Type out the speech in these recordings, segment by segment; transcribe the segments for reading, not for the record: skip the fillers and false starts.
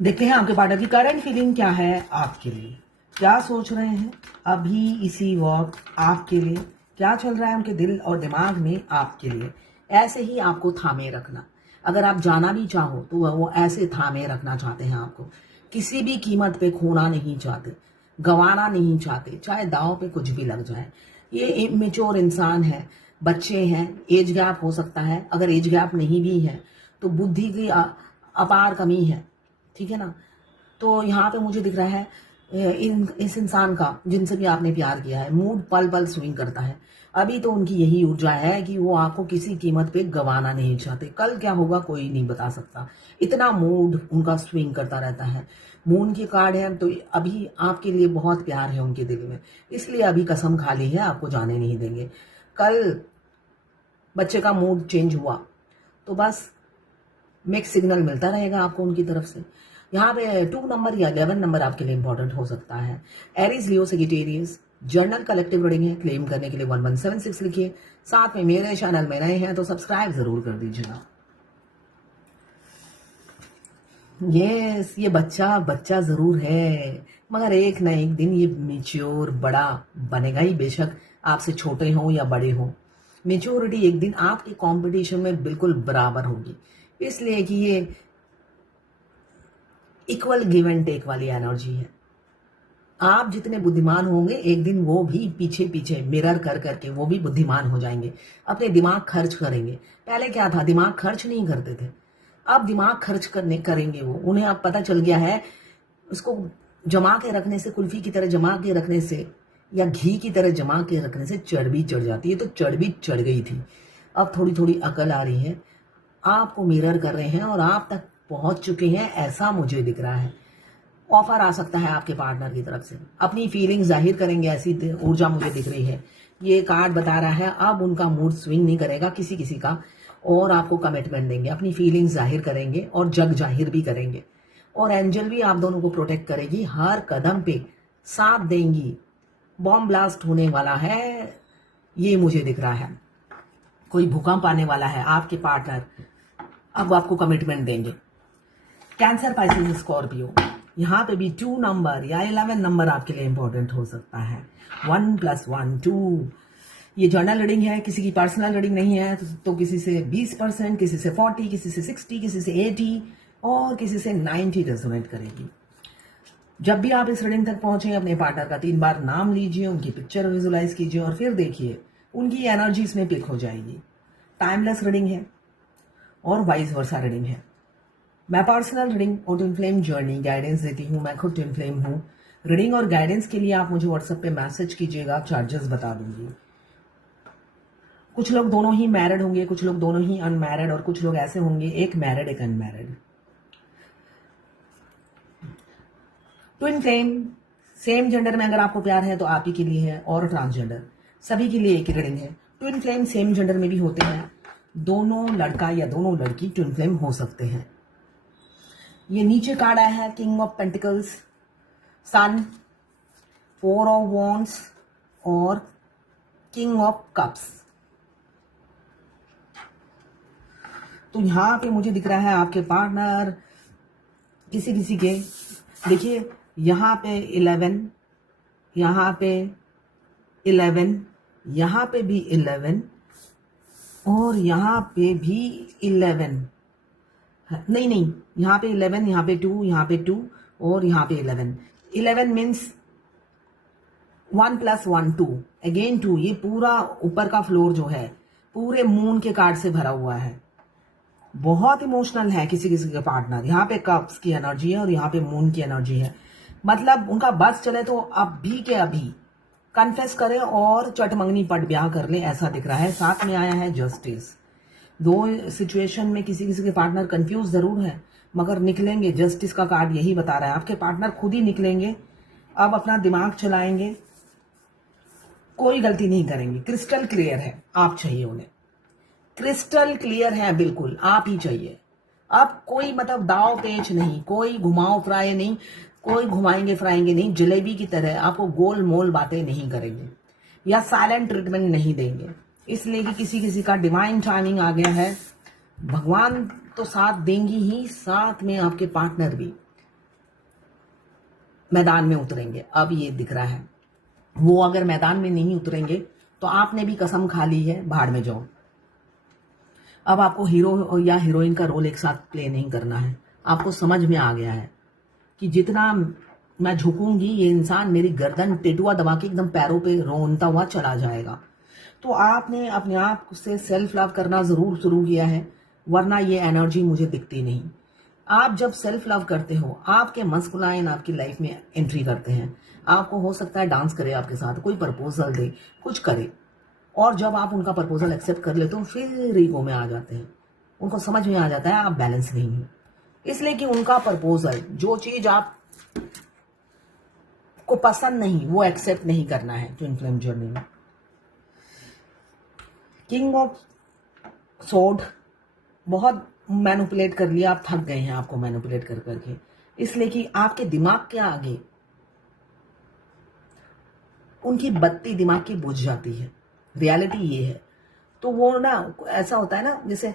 देखते हैं आपके पार्टनर की करंट फीलिंग क्या है आपके लिए, क्या सोच रहे हैं अभी इसी वक्त आपके लिए, क्या चल रहा है उनके दिल और दिमाग में आपके लिए। ऐसे ही आपको थामे रखना, अगर आप जाना भी चाहो तो वो ऐसे थामे रखना चाहते हैं आपको, किसी भी कीमत पे खोना नहीं चाहते, गंवाना नहीं चाहते, चाहे दांव पे कुछ भी लग जाए। ये इमेच्योर इंसान है, बच्चे हैं, एज गैप हो सकता है, अगर एज गैप नहीं भी है तो बुद्धि की अपार कमी है, ठीक है ना। तो यहाँ पे मुझे दिख रहा है इस इंसान का, जिनसे भी आपने प्यार किया है, मूड पल पल स्विंग करता है। अभी तो उनकी यही ऊर्जा है कि वो आपको किसी कीमत पे गंवाना नहीं चाहते, कल क्या होगा कोई नहीं बता सकता, इतना मूड उनका स्विंग करता रहता है। मून के कार्ड है, तो अभी आपके लिए बहुत प्यार है उनके दिल में, इसलिए अभी कसम खा ली है आपको जाने नहीं देंगे। कल बच्चे का मूड चेंज हुआ तो बस मिक्स सिग्नल मिलता रहेगा आपको उनकी तरफ से। यहाँ पे 2 नंबर या 11 नंबर आपके लिए इंपॉर्टेंट हो सकता है। एरीज, लियो, सेजिटेरियस, जर्नल कलेक्टिव रीडिंग है, क्लेम करने के लिए 1176 लिखिए। साथ में मेरे चैनल में नए हैं तो सब्सक्राइब जरूर कर दीजिएगा। ये बच्चा बच्चा जरूर है, मगर एक ना एक दिन ये मेच्योर बड़ा बनेगा ही, बेशक आपसे छोटे हो या बड़े हो। मेच्योरिटी एक दिन आपके कंपटीशन में बिल्कुल बराबर होगी, इसलिए कि ये इक्वल गिव एंड टेक वाली एनर्जी है। आप जितने बुद्धिमान होंगे एक दिन वो भी पीछे पीछे मिरर कर करके वो भी बुद्धिमान हो जाएंगे, अपने दिमाग खर्च करेंगे। पहले क्या था, दिमाग खर्च नहीं करते थे, अब दिमाग खर्च करने करेंगे वो। उन्हें अब पता चल गया है उसको जमा के रखने से, कुल्फी की तरह जमा के रखने से या घी की तरह जमा के रखने से चर्बी चढ़ जाती है, तो चर्बी चढ़ गई थी, अब थोड़ी थोड़ी अकल आ रही है, आपको मिरर कर रहे हैं और आप तक पहुंच चुके हैं, ऐसा मुझे दिख रहा है। ऑफर आ सकता है आपके पार्टनर की तरफ से, अपनी फीलिंग जाहिर करेंगे, ऐसी ऊर्जा मुझे दिख रही है। ये कार्ड बता रहा है अब उनका मूड स्विंग नहीं करेगा किसी किसी का, और आपको कमिटमेंट देंगे, अपनी फीलिंग्स जाहिर करेंगे और जग जाहिर भी करेंगे। और एंजल भी आप दोनों को प्रोटेक्ट करेगी, हर कदम पे साथ देंगी। बॉम्ब ब्लास्ट होने वाला है, ये मुझे दिख रहा है, कोई भूकंप आने वाला है। आपके पार्टनर अब आपको कमिटमेंट देंगे। कैंसर, पाइसेस, स्कॉर्पियो, यहाँ पे भी 2 नंबर या 11 नंबर आपके लिए इंपॉर्टेंट हो सकता है। 1 + 1 2। ये जर्नल रीडिंग है, किसी की पर्सनल रीडिंग नहीं है, तो किसी से 20%, किसी से 40, किसी से 60, किसी से 80 और किसी से 90 रेजोनेट करेगी। जब भी आप इस रीडिंग तक पहुंचे, अपने पार्टनर का 3 बार नाम लीजिए, उनकी पिक्चर विजुलाइज कीजिए और फिर देखिए उनकी एनर्जी इसमें पिक हो जाएगी। टाइमलेस रीडिंग है और वाइस वर्सा रीडिंग है। मैं पर्सनल रीडिंग और ट्विन फ्लेम जर्नी गाइडेंस देती हूँ, मैं खुद ट्विन फ्लेम हूँ। रीडिंग और गाइडेंस के लिए आप मुझे व्हाट्सएप पे मैसेज कीजिएगा, चार्जेस बता दूंगी। कुछ लोग दोनों ही मैरिड होंगे, कुछ लोग दोनों ही अनमैरिड, और कुछ लोग ऐसे होंगे एक मैरिड एक unmarried. Twin flame, same gender में अगर आपको प्यार है तो आप ही के लिए है, और ट्रांसजेंडर सभी के लिए एक ही रीडिंग है। ट्विन फ्लेम सेम जेंडर में भी होते हैं, दोनों लड़का या दोनों लड़की ट्विन फ्लेम हो सकते हैं। ये नीचे कार्ड आया है king of pentacles, sun, 4 of wands और किंग ऑफ कप्स। तो यहां पे मुझे दिख रहा है आपके पार्टनर किसी किसी के, देखिए यहाँ पे 11, यहाँ पे 11, यहाँ पे भी 11 और यहाँ पे भी 11, नहीं, यहाँ पे 11, यहाँ पे 2, यहाँ पे 2 और यहाँ पे 11। 11 मीन्स 1 + 1 2, अगेन 2। ये पूरा ऊपर का फ्लोर जो है पूरे मून के कार्ड से भरा हुआ है, बहुत इमोशनल है किसी किसी के पार्टनर। यहाँ पे कप्स की एनर्जी है और यहाँ पे मून की एनर्जी है, मतलब उनका बस चले तो अभी के अभी कन्फेस करें और चटमंगनी पट ब्याह कर ले, ऐसा दिख रहा है। साथ में आया है जस्टिस। दो सिचुएशन में किसी किसी के पार्टनर कंफ्यूज जरूर है, मगर निकलेंगे। जस्टिस का कार्ड यही बता रहा है, आपके पार्टनर खुद ही निकलेंगे, अब अपना दिमाग चलाएंगे, कोई गलती नहीं करेंगे। क्रिस्टल क्लियर है, आप चाहिए उन्हें, क्रिस्टल क्लियर है, बिल्कुल आप ही चाहिए। अब कोई मतलब दाव पेच नहीं, कोई घुमाओ फिराए नहीं, कोई घुमाएंगे फिराएंगे नहीं, जलेबी की तरह आपको गोल मोल बातें नहीं करेंगे या साइलेंट ट्रीटमेंट नहीं देंगे, इसलिए कि किसी किसी का डिवाइन टाइमिंग आ गया है। भगवान तो साथ देंगी ही, साथ में आपके पार्टनर भी। मैदान में उतरेंगे। अब ये दिख रहा है, वो अगर मैदान में नहीं उतरेंगे तो आपने भी कसम खा ली है, भाड़ में जाओ। अब आपको हीरो या हीरोइन का रोल एक साथ प्ले नहीं करना है। आपको समझ में आ गया है कि जितना मैं झुकूंगी ये इंसान मेरी गर्दन टेटुआ दबा के एकदम पैरों पे रोनता हुआ चला जाएगा। तो आपने अपने आप से सेल्फ लव करना जरूर शुरू किया है, वरना ये एनर्जी मुझे दिखती नहीं। आप जब सेल्फ लव करते हो, आपके मस्कुलाइन आपकी लाइफ में एंट्री करते हैं। आपको हो सकता है डांस करे आपके साथ, कोई प्रपोजल दे, कुछ करे, और जब आप उनका प्रपोजल एक्सेप्ट कर लेते हो फिर ईगो में आ जाते हैं। उनको समझ में आ जाता है आप बैलेंस नहीं हो, इसलिए कि उनका प्रपोजल, जो चीज आप को पसंद नहीं, वो एक्सेप्ट नहीं करना है ट्विन फ्लेम जर्नी में। किंग ऑफ सोड बहुत मैनिपुलेट कर लिया, आप थक गए हैं आपको मैनिपुलेट कर करके, इसलिए कि आपके दिमाग के आगे उनकी बत्ती दिमाग की बुझ जाती है। रियलिटी ये है। तो वो ना ऐसा होता है ना, जैसे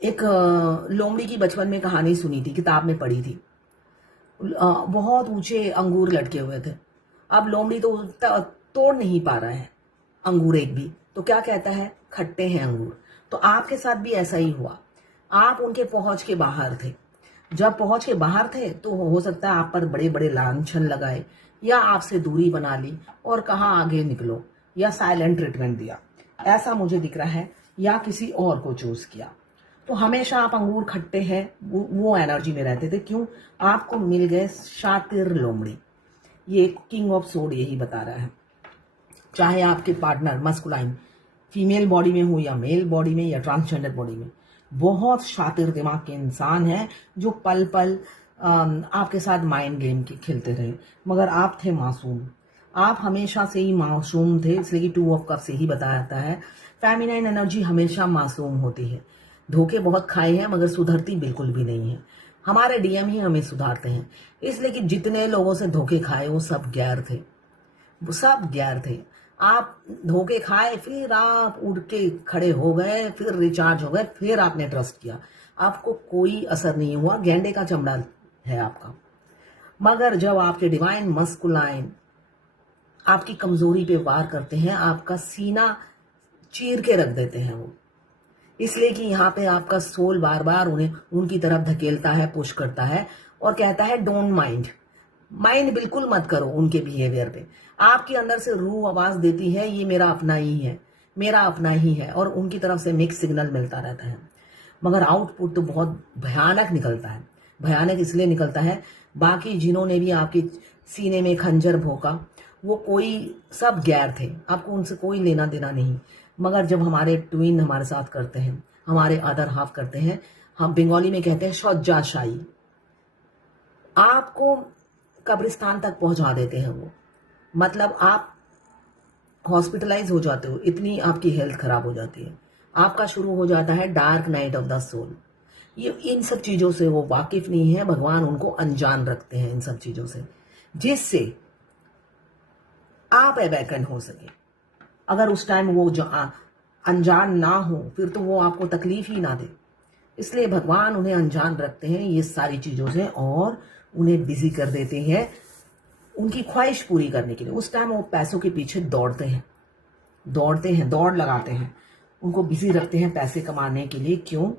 एक लोमड़ी की बचपन में कहानी सुनी थी, किताब में पढ़ी थी। बहुत ऊंचे अंगूर लटके हुए थे। अब लोमड़ी तो तोड़ नहीं पा रहा है अंगूर एक भी, तो क्या कहता है, खट्टे हैं अंगूर। तो आपके साथ भी ऐसा ही हुआ, आप उनके पहुंच के बाहर थे। जब पहुंच के बाहर थे तो हो सकता है आप पर बड़े बड़े लांछन लगाए, या आपसे दूरी बना ली और कहा आगे निकलो, या साइलेंट ट्रीटमेंट दिया, ऐसा मुझे दिख रहा है, या किसी और को चूज किया। तो हमेशा आप अंगूर खट्टे हैं वो एनर्जी में रहते थे। क्यों? आपको मिल गए शातिर लोमड़ी। ये किंग ऑफ सोड यही बता रहा है। चाहे आपके पार्टनर मस्कुलाइन फीमेल बॉडी में हो या मेल बॉडी में या ट्रांसजेंडर बॉडी में, बहुत शातिर दिमाग के इंसान हैं जो पल पल आपके साथ माइंड गेम के खेलते रहे, मगर आप थे मासूम। आप हमेशा से ही मासूम थे, इसलिए कि 2 ऑफ कप से ही बताया जाता है फेमिनाइन एनर्जी हमेशा मासूम होती है। धोखे बहुत खाए हैं मगर सुधरती बिल्कुल भी नहीं है। हमारे डीएम ही हमें सुधारते हैं, इसलिए कि जितने लोगों से धोखे खाए वो सब गैर थे, वो सब गैर थे। आप धोखे खाए, फिर आप उड़ के खड़े हो गए, फिर रिचार्ज हो गए, फिर आपने ट्रस्ट किया, आपको कोई असर नहीं हुआ, गेंडे का चमड़ा है आपका। मगर जब आपके डिवाइन मस्कुलाइन आपकी कमजोरी पे वार करते हैं, आपका सीना चीर के रख देते हैं वो, इसलिए कि यहाँ पे आपका सोल बार बार उन्हें उनकी तरफ धकेलता है, पुश करता है और कहता है डोंट माइंड, माइंड बिल्कुल मत करो उनके बिहेवियर पे। आपके अंदर से रूह आवाज देती है ये मेरा अपना ही है, मेरा अपना ही है, और उनकी तरफ से मिक्स सिग्नल मिलता रहता है, मगर आउटपुट तो बहुत भयानक निकलता है। भयानक इसलिए निकलता है, बाकी जिन्होंने भी आपके सीने में खंजर भोंका वो कोई सब गैर थे, आपको उनसे कोई लेना देना नहीं। मगर जब हमारे ट्विन हमारे साथ करते हैं, हमारे अदर हाफ करते हैं, हम बंगाली में कहते हैं शौजाशाही, आपको कब्रिस्तान तक पहुंचा देते हैं वो। मतलब आप हॉस्पिटलाइज हो जाते हो, इतनी आपकी हेल्थ खराब हो जाती है। आपका शुरू हो जाता है dark night of the soul. ये इन सब चीजों से वो वाकिफ नहीं है, भगवान उनको अनजान रखते हैं इन सब चीजों से, जिससे आप अवेकन हो सके। अगर उस टाइम वो जो अनजान ना हो फिर तो वो आपको तकलीफ ही ना दे, इसलिए भगवान उन्हें अनजान रखते हैं ये सारी चीजों से और उन्हें बिजी कर देते हैं उनकी ख्वाहिश पूरी करने के लिए। उस टाइम वो पैसों के पीछे दौड़ते हैं, दौड़ लगाते हैं, उनको बिजी रखते हैं पैसे कमाने के लिए। क्यों?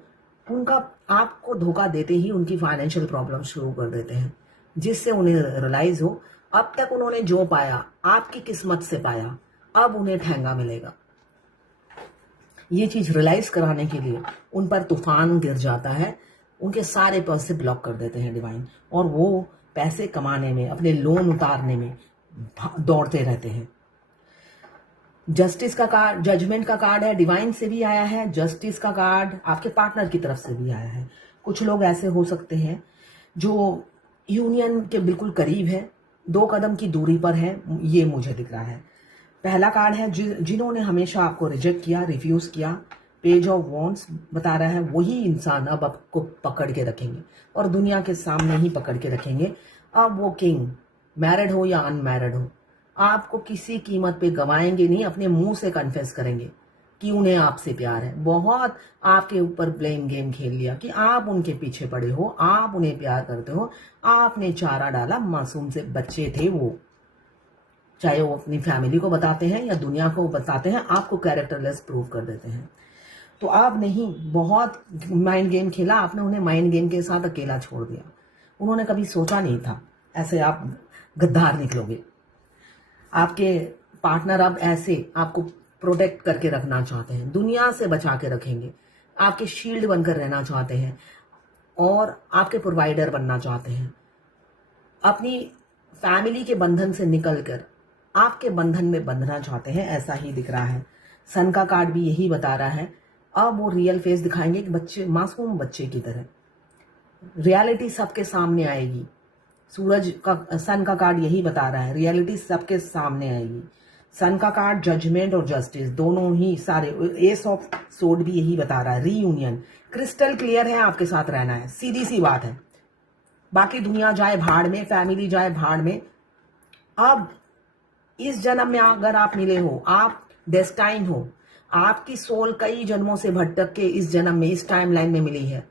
उनका आपको धोखा देते ही उनकी फाइनेंशियल प्रॉब्लम शुरू कर देते हैं, जिससे उन्हें रियलाइज हो अब तक उन्होंने जो पाया आपकी किस्मत से पाया, अब उन्हें ठहंगा मिलेगा। ये चीज रियलाइज कराने के लिए उन पर तूफान गिर जाता है, उनके सारे पैसे ब्लॉक कर देते हैं डिवाइन, और वो पैसे कमाने में, अपने लोन उतारने में दौड़ते रहते हैं। जस्टिस का कार्ड, जजमेंट का कार्ड है, डिवाइन से भी आया है। जस्टिस का कार्ड आपके पार्टनर की तरफ से भी आया है। कुछ लोग ऐसे हो सकते हैं जो यूनियन के बिल्कुल करीब है, 2 कदम की दूरी पर है, ये मुझे दिख रहा है। पहला कार्ड है जिन्होंने हमेशा आपको रिजेक्ट किया, रिफ्यूज किया, पेज ऑफ वॉन्ड्स बता रहा है वही इंसान अब आपको पकड़ के रखेंगे और दुनिया के सामने ही पकड़ के रखेंगे। अब वो किंग मैरिड हो या अनमैरिड हो, आपको किसी कीमत पे गवाएंगे नहीं, अपने मुंह से कन्फेस करेंगे कि उन्हें आपसे प्यार है, बहुत आपके ऊपर ब्लेम गेम खेल लिया कि आप उनके पीछे पड़े हो, आप उन्हें प्यार करते हो, आपने चारा डाला, मासूम से बच्चे थे वो, चाहे वो अपनी फैमिली को बताते हैं या दुनिया को बताते हैं, आपको कैरेक्टरलेस प्रूव कर देते हैं। तो आप नहीं, बहुत माइंड गेम खेला आपने, उन्हें माइंड गेम के साथ अकेला छोड़ दिया। उन्होंने कभी सोचा नहीं था ऐसे आप गद्दार निकलोगे। आपके पार्टनर अब ऐसे आपको प्रोटेक्ट करके रखना चाहते हैं, दुनिया से बचा के रखेंगे, आपके शील्ड बनकर रहना चाहते हैं और आपके प्रोवाइडर बनना चाहते हैं। अपनी फैमिली के बंधन से निकलकर आपके बंधन में बंधना चाहते हैं, ऐसा ही दिख रहा है। सन का कार्ड भी यही बता रहा है। अब वो रियल फेस दिखाएंगे कि बच्चे, मासूम बच्चे की तरह। रियलिटी सबके सामने आएगी। सूरज का, सन का कार्ड यही बता रहा है, रियलिटी सबके सामने आएगी। सन का कार्ड जजमेंट और जस्टिस दोनों ही सारे, एस ऑफ सोर्ड भी यही बता रहा है, रीयूनियन। क्रिस्टल क्लियर है, आपके साथ रहना है, सीधी सी बात है। बाकी दुनिया जाए भाड़ में, फैमिली जाए भाड़ में। अब इस जन्म में अगर आप मिले हो, आप डेस्टाइन हो, आपकी सोल कई जन्मों से भटक के इस जन्म में, इस टाइम लाइन में मिली है,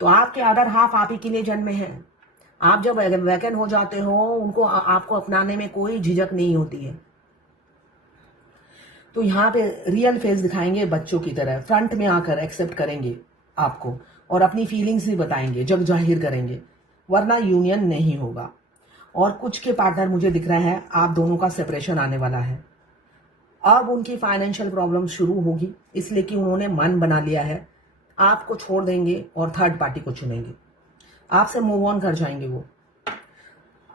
तो आपके अदर हाफ आप ही के लिए जन्मे हैं। आप जब वैकन हो जाते हो, उनको आपको अपनाने में कोई झिझक नहीं होती है। तो यहाँ पे रियल फेस दिखाएंगे बच्चों की तरह, फ्रंट में आकर एक्सेप्ट करेंगे आपको और अपनी फीलिंग्स भी बताएंगे, जग जाहिर करेंगे, वरना यूनियन नहीं होगा। और कुछ के पार्टनर मुझे दिख रहा है आप दोनों का सेपरेशन आने वाला है। अब उनकी फाइनेंशियल प्रॉब्लम शुरू होगी, इसलिए कि उन्होंने मन बना लिया है आपको छोड़ देंगे और थर्ड पार्टी को चुनेंगे, आपसे मूव ऑन कर जाएंगे। वो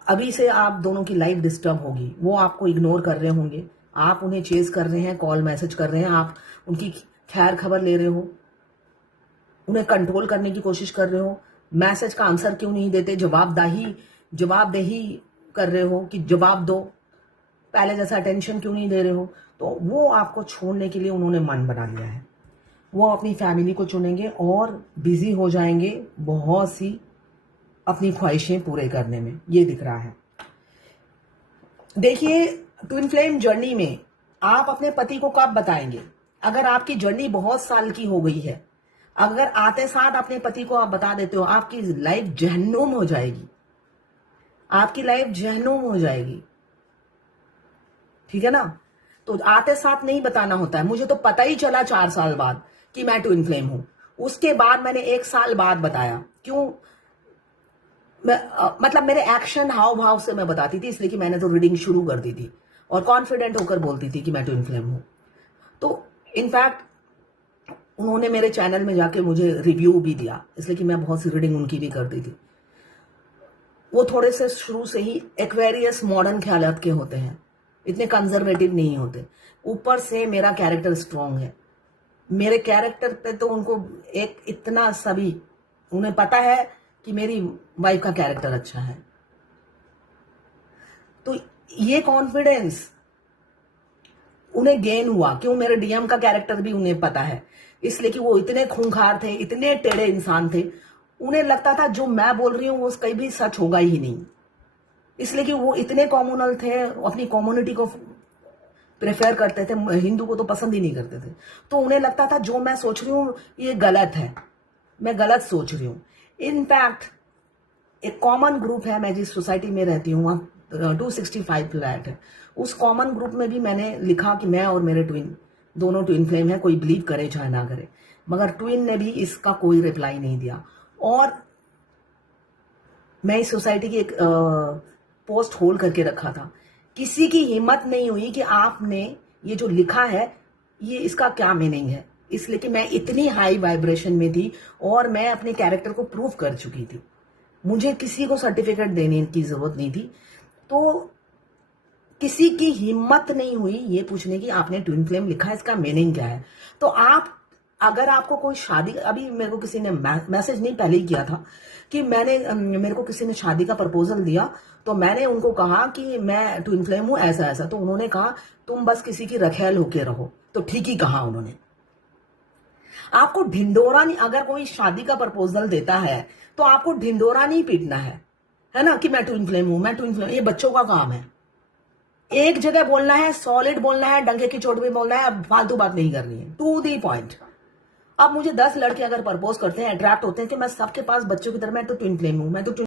अभी से आप दोनों की लाइफ डिस्टर्ब होगी, वो आपको इग्नोर कर रहे होंगे, आप उन्हें चेज कर रहे हैं, कॉल मैसेज कर रहे हैं, आप उनकी खैर खबर ले रहे हो, उन्हें कंट्रोल करने की कोशिश कर रहे हो। मैसेज का आंसर क्यों नहीं देते, जवाबदेही कर रहे हो कि जवाब दो, पहले जैसा अटेंशन क्यों नहीं दे रहे हो। तो वो आपको छोड़ने के लिए उन्होंने मन बना लिया है। वो अपनी फैमिली को चुनेंगे और बिजी हो जाएंगे बहुत सी अपनी ख्वाहिशें पूरे करने में, ये दिख रहा है। देखिए, ट्विन फ्लेम जर्नी में आप अपने पति को कब बताएंगे? अगर आपकी जर्नी बहुत साल की हो गई है, अगर आते साथ अपने पति को आप बता देते हो, आपकी लाइफ जहन्नुम हो जाएगी, आपकी लाइफ जहन्नुम हो जाएगी, ठीक है ना। तो आते साथ नहीं बताना होता है। मुझे तो पता ही चला 4 साल बाद कि मैं ट्विन फ्लेम हूं, उसके बाद मैंने 1 साल बाद बताया। क्यों? मतलब मेरे एक्शन, हाव भाव से मैं बताती थी, इसलिए कि मैंने तो रीडिंग शुरू कर दी थी और कॉन्फिडेंट होकर बोलती थी कि मैं ट्विन फ्लेम हूं। तो इनफैक्ट उन्होंने मेरे चैनल में जाके मुझे रिव्यू भी दिया, इसलिए कि मैं बहुत सी रीडिंग उनकी भी करती थी। वो थोड़े से शुरू से ही एक्वेरियस मॉडर्न ख्यालात के होते हैं, इतने कंजर्वेटिव नहीं होते। ऊपर से मेरा कैरेक्टर स्ट्रांग है, मेरे कैरेक्टर पे तो उनको एक इतना सभी, उन्हें पता है कि मेरी वाइफ का कैरेक्टर अच्छा है। तो ये कॉन्फिडेंस उन्हें गेन हुआ क्यों? मेरे डीएम का कैरेक्टर भी उन्हें पता है, इसलिए कि वो इतने खूंखार थे, इतने टेढ़े इंसान थे, उन्हें लगता था जो मैं बोल रही हूं वो कहीं भी सच होगा ही नहीं, इसलिए कि वो इतने कॉम्युनल थे, अपनी कम्युनिटी को प्रेफर करते थे, हिंदू को तो पसंद ही नहीं करते थे। तो उन्हें लगता था जो मैं सोच रही हूँ ये गलत है, मैं गलत सोच रही हूँ। इनफैक्ट एक कॉमन ग्रुप है, मैं जिस सोसाइटी में रहती हूँ वहाँ 265 फ्लैट है, उस कॉमन ग्रुप में भी मैंने लिखा कि मैं और मेरे ट्विन दोनों ट्विन फ्लेम है, कोई बिलीव करे चाहे ना करे, मगर ट्विन ने भी इसका कोई रिप्लाई नहीं दिया। और मैं इस सोसाइटी की एक पोस्ट होल्ड करके रखा था, किसी की हिम्मत नहीं हुई कि आपने ये जो लिखा है ये इसका क्या मीनिंग है, इसलिए कि मैं इतनी हाई वाइब्रेशन में थी और मैं अपने कैरेक्टर को प्रूव कर चुकी थी, मुझे किसी को सर्टिफिकेट देने की जरूरत नहीं थी। तो किसी की हिम्मत नहीं हुई ये पूछने की आपने ट्विन फ्लेम लिखा है, इसका मीनिंग क्या है। तो आप, अगर आपको कोई शादी, अभी मेरे को किसी ने मैसेज नहीं पहले ही किया था कि मेरे को किसी ने शादी का प्रपोजल दिया, तो मैंने उनको कहा कि मैं ट्विन फ्लेम हूं, ऐसा ऐसा। तो उन्होंने कहा तुम बस किसी की रखेल होके रहो। तो ठीक ही कहा उन्होंने। आपको ढिंडोरा नहीं, अगर कोई शादी का प्रपोजल देता है तो आपको ढिंडोरा नहीं पीटना है ना, कि मैं ट्विन फ्लेम हूं, मैं ट्विन फ्लेम, ये बच्चों का काम है। एक जगह बोलना है, सॉलिड बोलना है, डंके की चोट में बोलना है, फालतू बात नहीं करनी है, टू दी पॉइंट। अब मुझे 10 लड़के अगर प्रपोज करते हैं, अट्रैक्ट होते हैं कि मैं सबके पास बच्चों की तरह, मैं तो ट्विन फ्लेम हूं, मैं तो